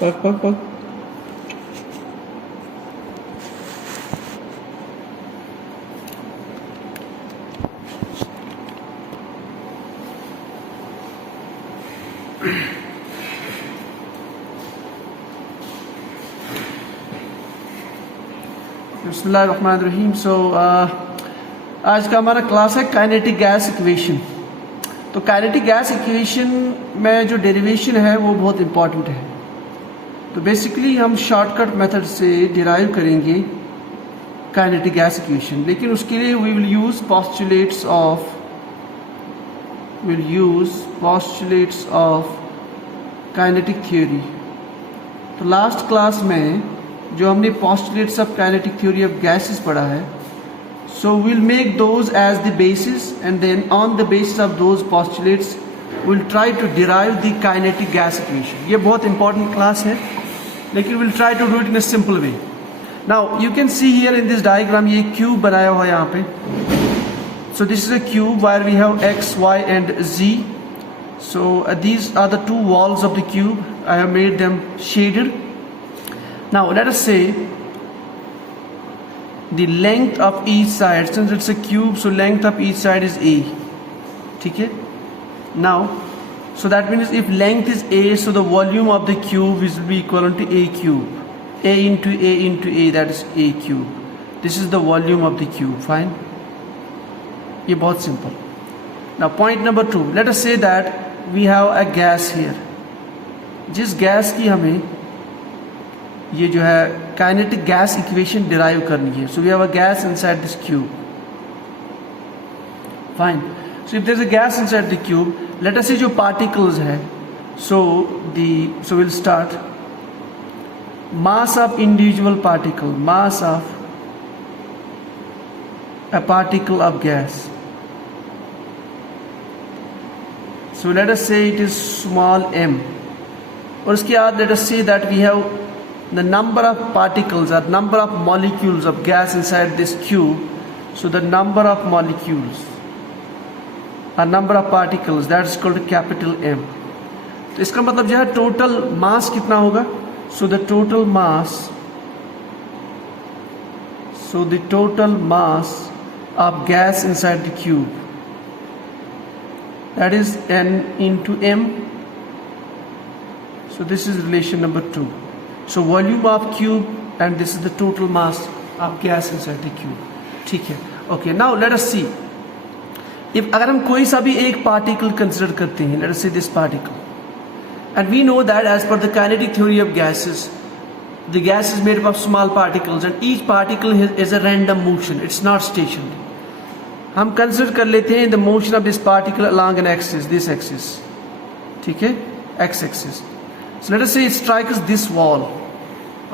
पक बिस्मिल्लाहिर्रहमानिर्रहीम। आज का हमारा क्लास है काइनेटिक गैस इक्वेशन। तो काइनेटिक गैस इक्वेशन में जो डेरिवेशन है वो बहुत इम्पॉर्टेंट है। तो बेसिकली हम शॉर्टकट मेथड से डिराइव करेंगे काइनेटिक गैस इक्वेशन, लेकिन उसके लिए we will use postulates of kinetic theory. तो लास्ट क्लास में जो हमने postulates of kinetic theory of gases पढ़ा है, so we'll make those as the basis, and then on the basis of those postulates we'll try to derive the kinetic gas equation. ये बहुत important class है, लेकिन we'll try to do it in a simple way. Now you can see here in this diagram ये cube बनाया हुआ है यहाँ पे. So this is a cube where we have x, y and z. So these are the two walls of the cube. I have made them shaded. Now let us say the length of each side, since it's a cube, so length of each side is a. ठीक है? Now, so that means if length is a, so the volume of the cube will be equivalent to a cube. A into a into a, that is a cube. This is the volume of the cube. Fine. ये बहुत simple. Now point number 2. Let us say that we have a gas here. जिस gas की हमें ये जो है kinetic gas equation derive करनी है. So we have a gas inside this cube. Fine. So if there is a gas inside the cube, let us say जो particles है, so will start mass of individual particle, mass of a particle of gas. So let us say it is small m. और उसके बाद let us say that we have the number of particles or number of molecules of gas inside this cube. So the number of molecules or number of particles, that is called capital M. तो इसका मतलब जो है total mass कितना होगा. So the total mass of gas inside the cube, that is N into M. So this is relation number 2. So volume of cube, and this is the total mass of gas inside the cube. ठीक है. Okay, now let us see. if अगर हम कोई सा भी एक particle consider करते हैं, let us say this particle, and we know that as per the kinetic theory of gases, the gas is made up of small particles and each particle is a random motion. It's not stationary. हम consider कर लेते हैं the motion of this particle along an axis, this axis. ठीक है, x axis. So let us say it strikes this wall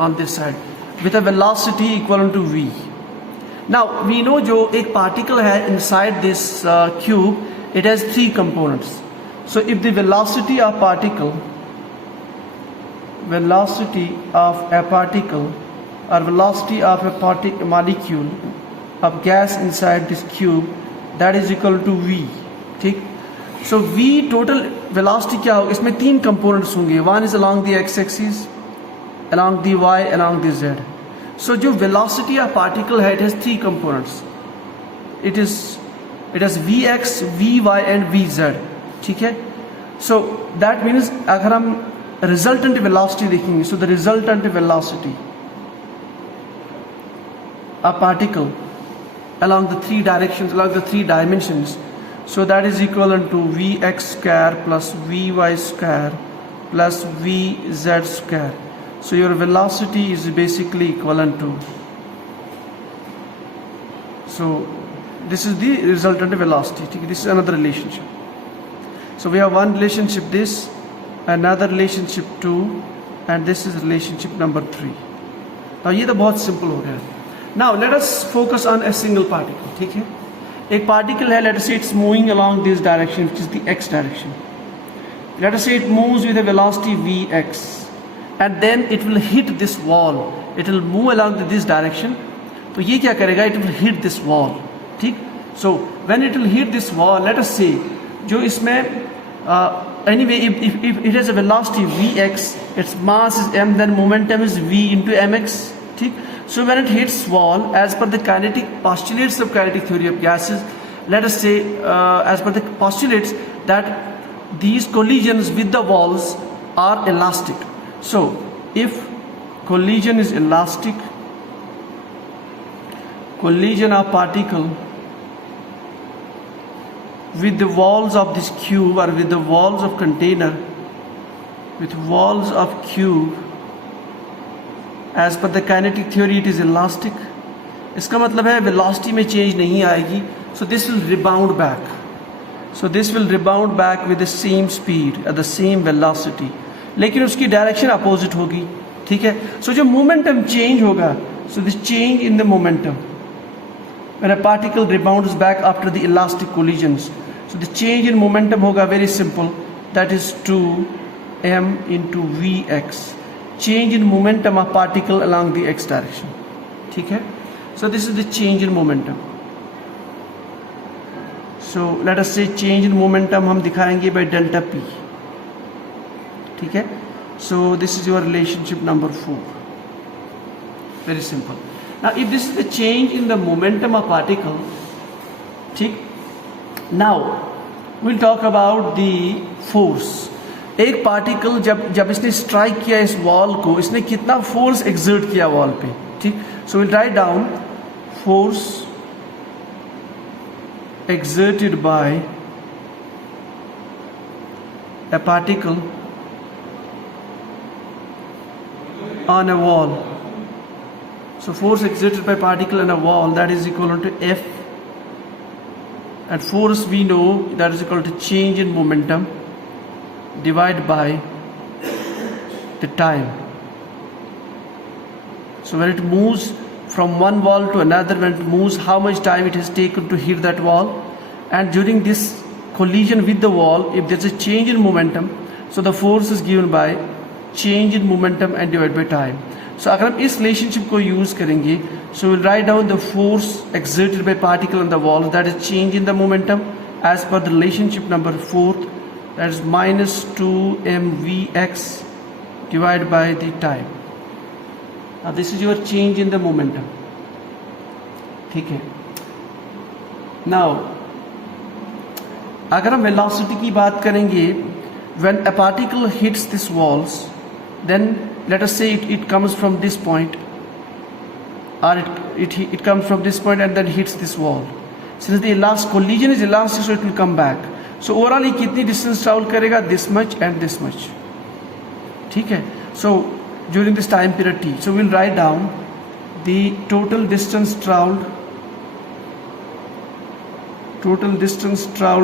on this side with a velocity equivalent to v. Now we know जो एक particle है inside this cube, it has 3 components. So if the velocity of a particle or velocity of a molecule of gas inside this cube, that is equal to v. ठीक. So v total velocity क्या होगा, इसमें 3 components होंगे. One is along the x axis, along the y, along the z. So जो velocity of particle है, it has 3 components. It has vx, vy and vz. ठीक है. So that means अगर हम resultant velocity देखेंगे, so the resultant velocity of particle along the 3 directions, along the 3 dimensions, so that is equivalent to vx square plus vy square plus vz square. So your velocity is basically equivalent to, so this is the resultant velocity. This is another relationship. So we have one relationship, this, another relationship 2, and this is relationship number 3. Now ये तो बहुत simple हो गया. Now let us focus on a single particle. ठीक है. एक particle है, let us say it's moving along this direction, which is the x direction. Let us say it moves with a velocity vx, and then it will hit this wall. It will move along this direction. तो ये क्या करेगा, it will hit this wall. ठीक. So when it will hit this wall, let us say जो इसमें anyway, if it has a velocity vx, its mass is m, then momentum is v into mx. ठीक? So when it hits wall, as per the kinetic postulates of kinetic theory of gases, let us say as per the postulates that these collisions with the walls are elastic. So if collision is elastic, collision of particle with the walls of this cube or with the walls of container, with walls of cube, as per the kinetic theory it is elastic. इसका मतलब है velocity में change नहीं आएगी, so this will rebound back. So this will rebound back with the same speed at the same velocity, लेकिन उसकी direction opposite होगी. ठीक है? So जो momentum change होगा, so this change in the momentum when a particle rebounds back after the elastic collisions, so the change in momentum होगा very simple, that is 2m into vx, change in momentum of particle along the x direction. ठीक है? So this is the change in momentum. So let us say change in momentum हम दिखाएंगे by delta p. ठीक है? So this is your relationship number 4. Very simple. Now if this is the change in the momentum of particle, ठीक? Now we'll talk about the force. एक particle जब इसने strike किया इस वॉल को, इसने कितना फोर्स एक्सर्ट किया वॉल पे. ठीक? So will write down force exerted by a particle on a wall. So force exerted by particle on a wall, that is equivalent to F, and force we know that is equal to change in momentum divided by the time. So when it moves from one wall to another, when it moves, how much time it has taken to hit that wall, and during this collision with the wall, if there's a change in momentum, so the force is given by change in momentum and divided by time. So अगर हम इस relationship को use करेंगे, so we'll write down the force exerted by particle on the wall, that is change in the momentum, as per the relationship number 4, that is minus 2mvx divided by the time. Now this is your change in the momentum. ठीक है? Now अगर हम velocity की बात करेंगे, when a particle hits these walls, then let us say it comes from this point, or it comes from this point and then hits this wall. Since the last collision is elastic, so it will come back. So overall ये कितनी distance travel करेगा? This much and this much. ठीक है? So during this time period t, so we'll write down the total distance traveled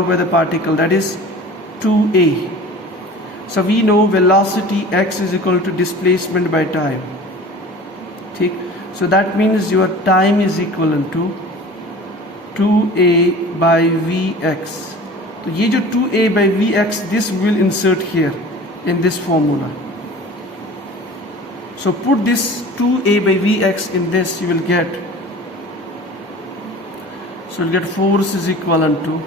by the particle, that is 2a. So we know velocity x is equal to displacement by time. ठीक? So that means your time is equivalent to 2a by vx. तो ये जो 2a by vx, this will insert here in this formula. So put this 2a by vx in this, you will get, so you'll get force is equivalent to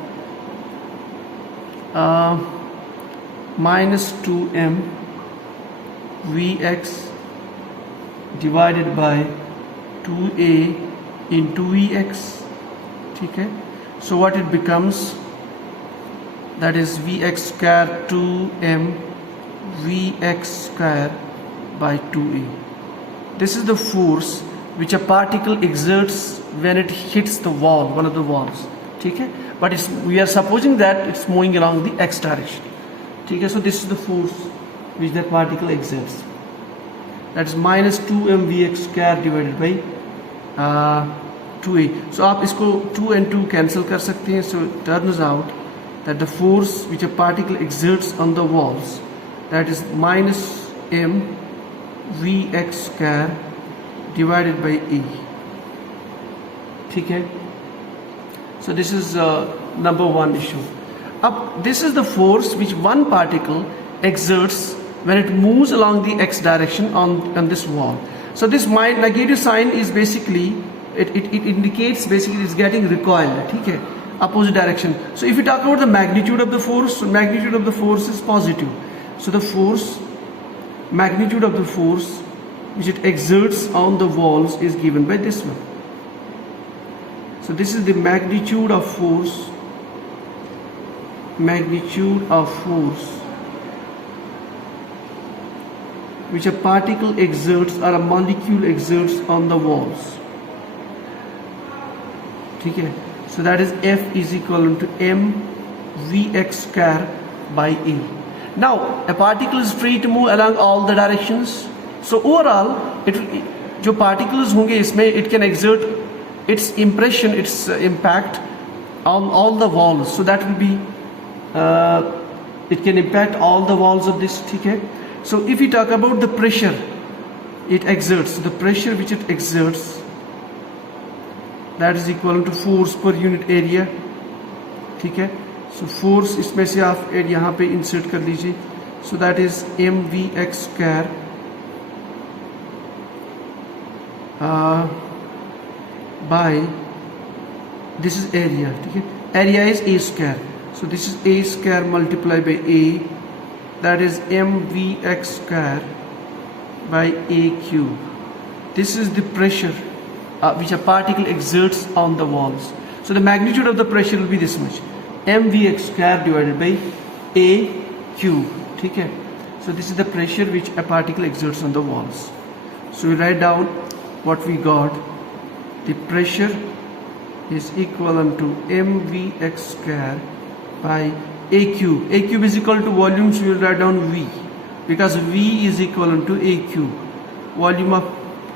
minus 2m vx divided by 2a into vx. ठीक है? So what it becomes, that is vx square 2m vx square by 2a. This is the force which a particle exerts when it hits the wall, one of the walls. ठीक है? But we are supposing that it's moving along the x direction. ठीक है? So this is the force which that particle exerts. That is minus 2m vx square divided by 2a. So आप इसको 2 and 2 cancel कर सकते हैं. So it turns out that the force which a particle exerts on the walls, that is minus m vx square divided by e. ठीक है? So this is number one issue. Up, this is the force which one particle exerts when it moves along the x direction on this wall. So this negative sign is basically it indicates basically it's getting recoiled. ठीक है? opposite direction. So if you talk about the magnitude of the force, so magnitude of the force is positive. So the force, magnitude of the force which it exerts on the walls is given by this one. So this is the magnitude of force, which a particle exerts or a molecule exerts on the walls. ठीक है? So that is F is equal to mvx square by A. Now a particle is free to move along all the directions. So overall, जो particles होंगे इसमें, it can exert its impression, its impact on all the walls. So that will be, it can impact all the walls of this. ठीक है? So if we talk about the pressure it exerts, the pressure which it exerts, that is equal to force per unit area. ठीक है? So force इसमें से आप यहाँ पे insert कर लीजिए. So that is mvx square by, this is area. ठीक है? Area is a square. So this is a square multiplied by a, that is mvx square by a cube. This is the pressure which a particle exerts on the walls. So the magnitude of the pressure will be this much, mvx square divided by a cube. ठीक है? So this is the pressure which a particle exerts on the walls. So we write down what we got. The pressure is equivalent to mvx square by a cube. A cube is equal to volume, so we will write down V, because V is equivalent to a cube. Volume of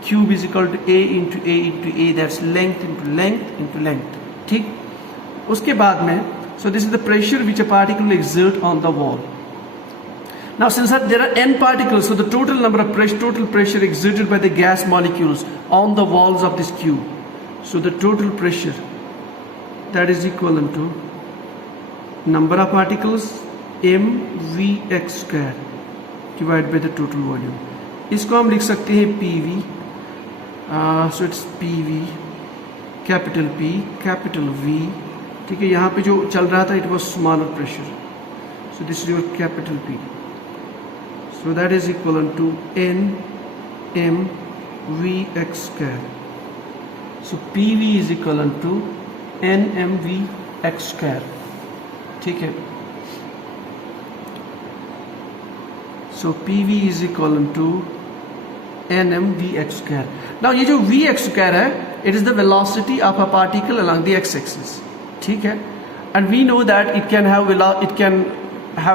cube is equal to a into a into a, that's length into length into length. ठीक? उसके बाद में, so this is the pressure which a particle exert on the wall. Now since there are n particles, so the total number of total pressure exerted by the gas molecules on the walls of this cube. So the total pressure, that is equivalent to number of particles mvx square divided by the total volume. इसको हम लिख सकते हैं PV. So it's PV, capital P, capital V. ठीक है? यहाँ पे जो चल रहा था, it was smaller pressure. So this is your capital P. So that is equivalent to nmvx square. So PV is equivalent to nmvx square. ठीक है? So PV is equivalent to nmvx square. Now ये जो vx square है, it is the velocity of a particle along the x-axis. ठीक है? And we know that it can have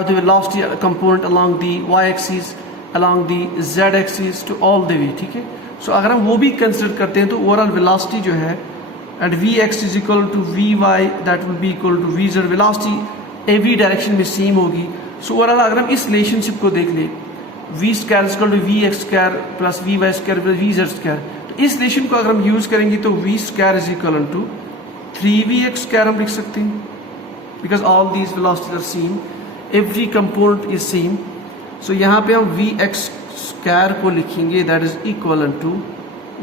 the velocity component along the y-axis, along the z-axis to all the way. ठीक है? So अगर हम वो भी consider करते हैं तो ओवरऑल वेलोसिटी जो है, and vx is equal to vy, that will be equal to vz. Velocity every direction में सेम होगी. सो ओवरऑल अगर हम इस रिलेशनशिप को देख लें, v square equal to V X square plus V Y square plus V Z square, तो इस रिलेशन को अगर हम यूज करेंगे तो v square is equal to 3vx square हम लिख सकते हैं, because all these velocities are same, every component is same. So यहाँ पे हम vx स्क्वायर को लिखेंगे, that is equal to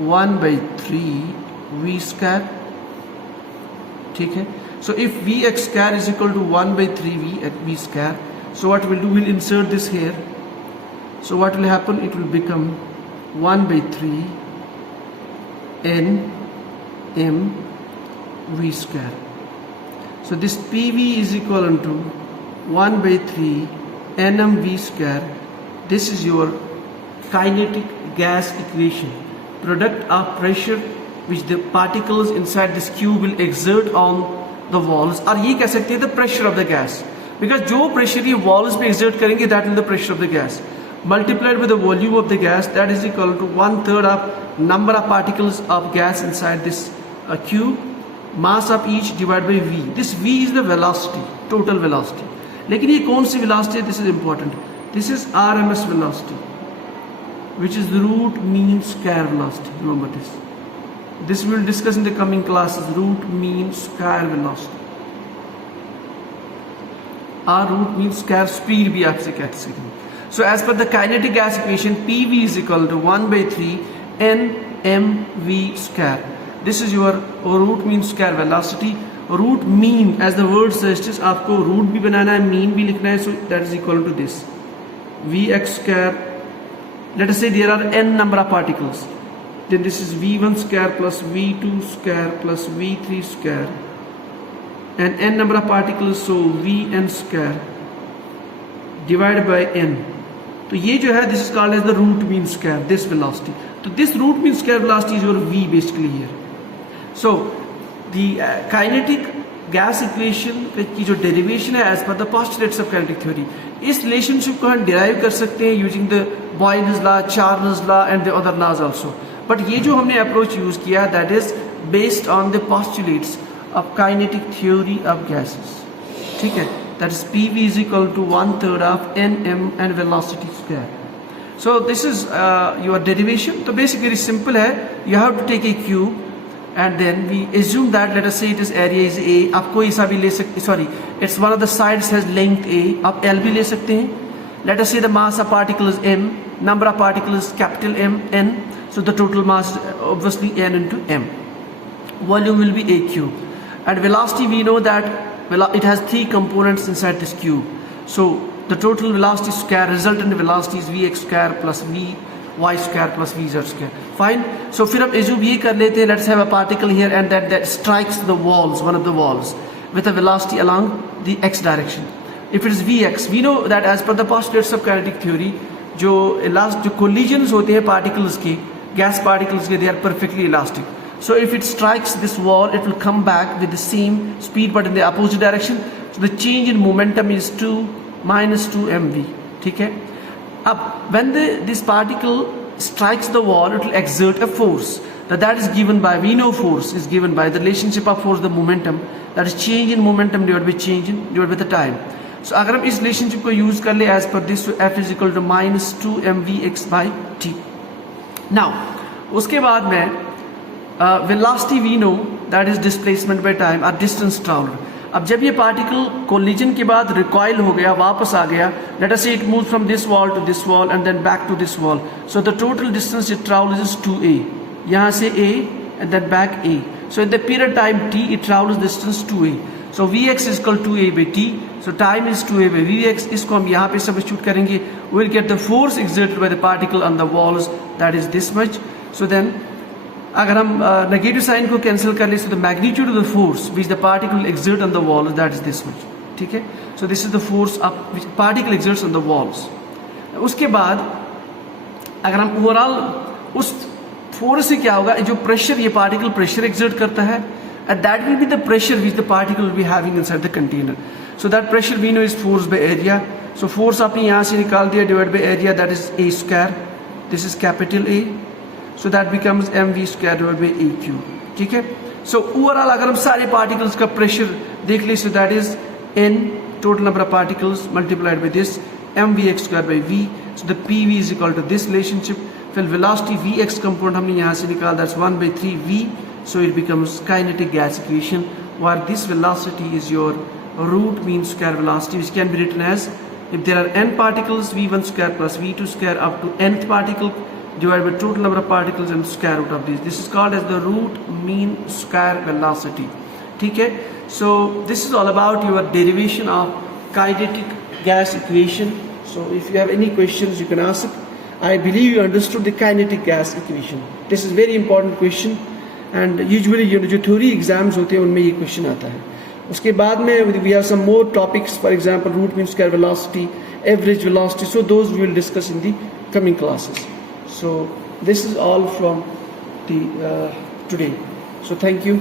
1/3v square. ठीक है? So if vx square is equal to 1/3v at v square, so what we'll do, we'll insert this here. So what will happen, it will become 1/3 n m v square. So this PV is equal to 1/3 nm v square. This is your kinetic gas equation, product of pressure which the particles inside this cube will exert on the walls, और ये कह सकते हैं the pressure of the gas, because जो pressure ये walls पे exert करेंगे, that will be the pressure of the gas multiplied with the volume of the gas, that is equal to 1/3 of number of particles of gas inside this cube, mass of each divided by v. This v is the velocity, total velocity. लेकिन ये कौन सी velocity है? This is important. This is RMS velocity, which is the root mean square velocity. Remember this. This we will discuss in the coming classes. Root mean square velocity, or root mean square speed भी आपसे कह सकते हैं. So as per the kinetic gas equation, PV is equal to 1/3 nmv square. This is your root mean square velocity. Root mean as the word suggests, आपको root भी बनाना है, mean भी लिखना है. So that is equal to this Vx square. Let us say there are n number of particles. Then this is V1 square plus V2 square plus V3 square, and n number of particles, so Vn square divided by n. तो ये जो है this is called as the root mean square, this velocity. So this root mean square velocity is your V basically here. So the kinetic gas equation की जो derivation है as per the postulates of kinetic theory, इस relationship को हम derive कर सकते हैं using the Boyle's law, Charles law and the other laws also. But ये जो हमने approach use किया, that is based on the postulates of kinetic theory of gases. ठीक है, that is PV is equal to 1/3 of nm and velocity square. So this is your derivation. तो basically very simple है. You have to take a cube and then we assume that, let us say it is area is A. आप कोई सा भी ले सकते, sorry, it's one of the sides has length A, आप L भी ले सकते हैं. Let us say the mass of particle is m, number of particles capital M, n. So the total mass obviously n into m. Volume will be A cube. And velocity, we know that it has three components inside this cube. So the total velocity square, resultant velocity is Vx square plus Vy square plus Vz square. Fine. So फिर हम assume ये कर लेते हैं, let's have a particle here and that strikes the walls, one of the walls, with a velocity along the x direction. If it is Vx, we know that as per the postulates of kinetic theory, जो collisions होते हैं particles के, gas particles के, they are perfectly elastic. So if it strikes this wall, it will come back with the same speed but in the opposite direction. So the change in momentum is 2 minus 2 mv. ठीक है. अब when this particle strikes the wall, it will exert a force. Now that is given by, we know force is given by the relationship of force, the momentum, that is change in momentum divided by the time. So अगर हम इस relationship को use कर ले as per this, so F is equal to minus 2 mvx by t. Now उसके बाद में velocity we know that is displacement by time or distance traveled. अब जब ये पार्टिकल कोलिजन के बाद रिकॉइल हो गया, वापस आ गया, let us say it moves from this wall to this wall and then back to this wall. So the total distance it travels is 2a, यहाँ से a and then back a. So in the period time t it travels distance 2a. So vx is equal 2a by t. So time is 2a by vx. इसको हम यहाँ पे substitute करेंगे, we will get the force exerted by the particle on the walls, that is this much. So then अगर हम negative sign को cancel कर ले, so the magnitude of the force which the particle exert on the wall, that is this much. ठीक है. So this is the force of which particle exerts on the walls. उसके बाद अगर हम overall उस force से क्या होगा, जो प्रेशर ये पार्टिकल प्रेशर एक्सर्ट करता है, and that will be the pressure which the particle will be having inside the container. So that pressure we know is force by area. So force आपने यहाँ से निकाल दिया, divide by area, that is a square. This is capital A. So that becomes mv square divided by a cube. ठीक है. So overall अगर हम सारे particles का pressure देख ले, so that is n total number of particles multiplied by this mvx square by v. So the pv is equal to this relationship. फिर velocity vx component हमने यहाँ से निकाला, that's 1/3 v. So it becomes kinetic gas equation, where this velocity is your root mean square velocity, which can be written as, if there are n particles, v1 square plus v2 square up to nth particle divided by total number of particles and square root of this. This is called as the root mean square velocity. ठीक है. So this is all about your derivation of kinetic gas equation. So if you have any questions, you can ask. I believe you understood the kinetic gas equation. This is very important question, and usually जो theory exams होते हैं उनमें ये question आता है. उसके बाद में we have some more topics, for example root mean square velocity, average velocity. So those we will discuss in the coming classes. So this is all from the today. So thank you.